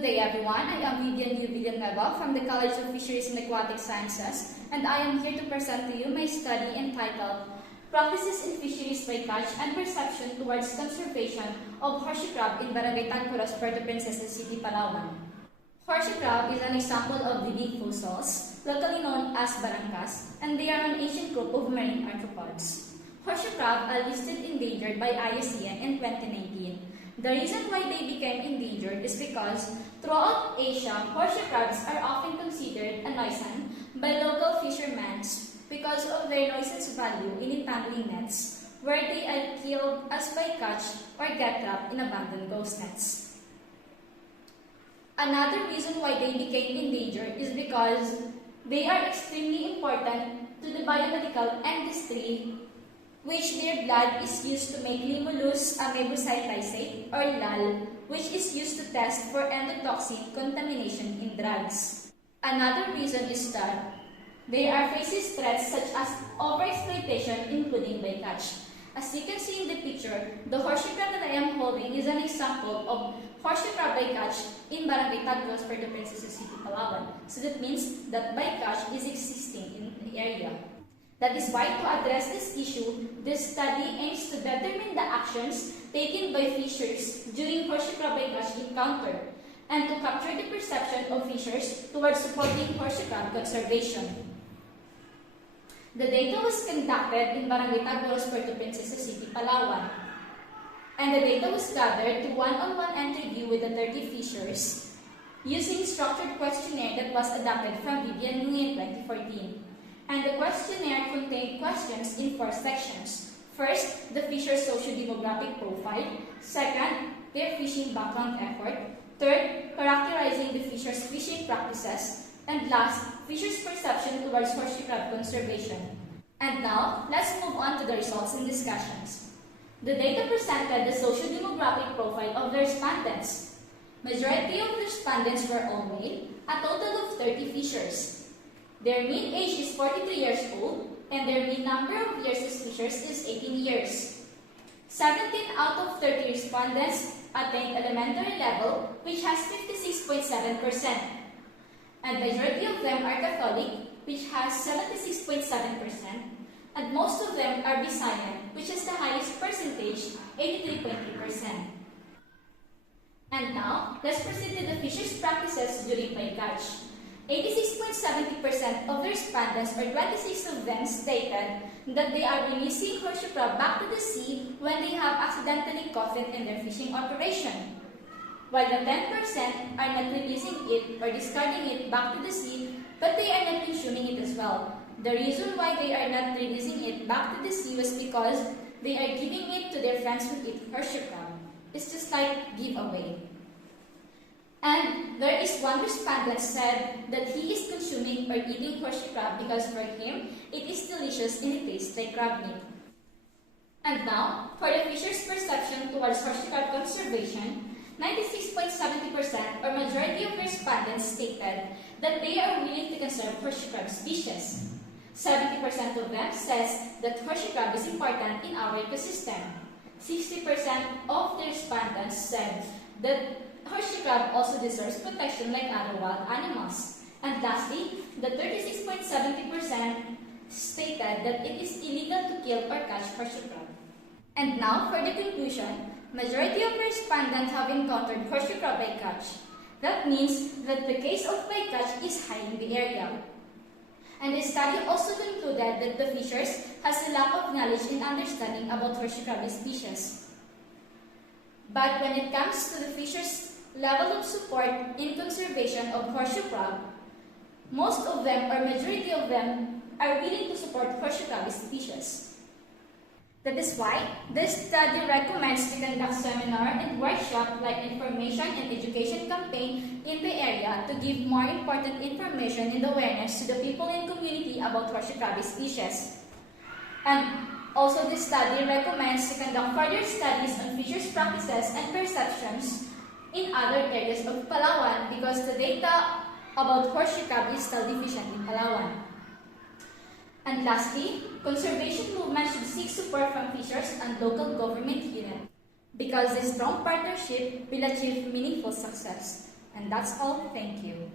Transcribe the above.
Good day everyone, I am Vivian from the College of Fisheries and Aquatic Sciences, and I am here to present to you my study entitled Practices in Fisheries by Catch and Perception Towards Conservation of Horseshoe Crab in Barangay Tagpuros, Puerto Princesa City, Palawan. Horseshoe crab is an example of living fossils, locally known as barangkas, and they are an ancient group of marine arthropods. Horseshoe crab are listed endangered by IUCN in 2019. The reason why they became endangered is because throughout Asia, horseshoe crabs are often considered a nuisance by local fishermen because of their nuisance value in entangling nets, where they are killed as bycatch or get trapped in abandoned ghost nets. Another reason why they became endangered is because they are extremely important to the biomedical industry, which their blood is used to make limulus amoebocytosate or LAL, which is used to test for endotoxin contamination in drugs. Another reason is that they are faces threats such as overexploitation, including bycatch. As you can see in the picture, the horseshoe crab that I am holding is an example of horseshoe crab bycatch in Barangay Tagpuros, Puerto Princesa City, Palawan. So that means that bycatch is existing in the area. That is why, to address this issue, this study aims to determine the actions taken by fishers during horseshoe crab bycatch encounter and to capture the perception of fishers towards supporting horseshoe crab conservation. The data was conducted in Barangay Tagpuros, Puerto Princesa City, Palawan, and the data was gathered to one-on-one interview with the 30 fishers using structured questionnaire that was adapted from Vivian in 2014. And the questionnaire contained questions in 4 sections. First, the fisher's socio-demographic profile. Second, their fishing background effort. Third, characterizing the fisher's fishing practices. And last, fisher's perception towards horseshoe crab conservation. And now, let's move on to the results and discussions. The data presented the socio-demographic profile of the respondents. Majority of the respondents were all male, a total of 30 fishers. Their mean age is 43 years old, and their mean number of years as fishers is 18 years. 17 out of 30 respondents attained elementary level, which has 56.7%. And majority of them are Catholic, which has 76.7%, and most of them are Visayan, which has the highest percentage, 83.3%. And now, let's proceed to the fishers' practices during bycatch. 86.70% of the respondents, or 26 of them, stated that they are releasing horseshoe crab back to the sea when they have accidentally caught it in their fishing operation, while the 10% are not releasing it or discarding it back to the sea, but they are not consuming it as well. The reason why they are not releasing it back to the sea was because they are giving it to their friends who eat horseshoe crab. It's just like giveaway. And there is one respondent said that he is consuming or eating horseshoe crab because for him, it is delicious and it tastes like crab meat. And now, for the fisher's perception towards horseshoe crab conservation, 96.70% or majority of respondents stated that they are willing to conserve horseshoe crab species. 70% of them says that horseshoe crab is important in our ecosystem. 60% of the respondents said that horseshoe crab also deserves protection like other wild animals. And lastly, the 36.70% stated that it is illegal to kill or catch horseshoe crab. And now for the conclusion, majority of respondents have encountered horseshoe crab bycatch. That means that the case of bycatch is high in the area. And the study also concluded that the fishers has a lack of knowledge and understanding about horseshoe crab species. But when it comes to the fishers' level of support in conservation of horseshoe crab, most of them or majority of them are willing to support horseshoe crab species. That is why this study recommends to conduct seminar and workshop like information and education campaign in the area to give more important information and awareness to the people in community about horseshoe crab species. And also this study recommends to conduct further studies on fishers' practices and perceptions in other areas of Palawan because the data about horseshoe crab is still deficient in Palawan. And lastly, conservation movement should seek support from fishers and local government units because this strong partnership will achieve meaningful success. And that's all. Thank you.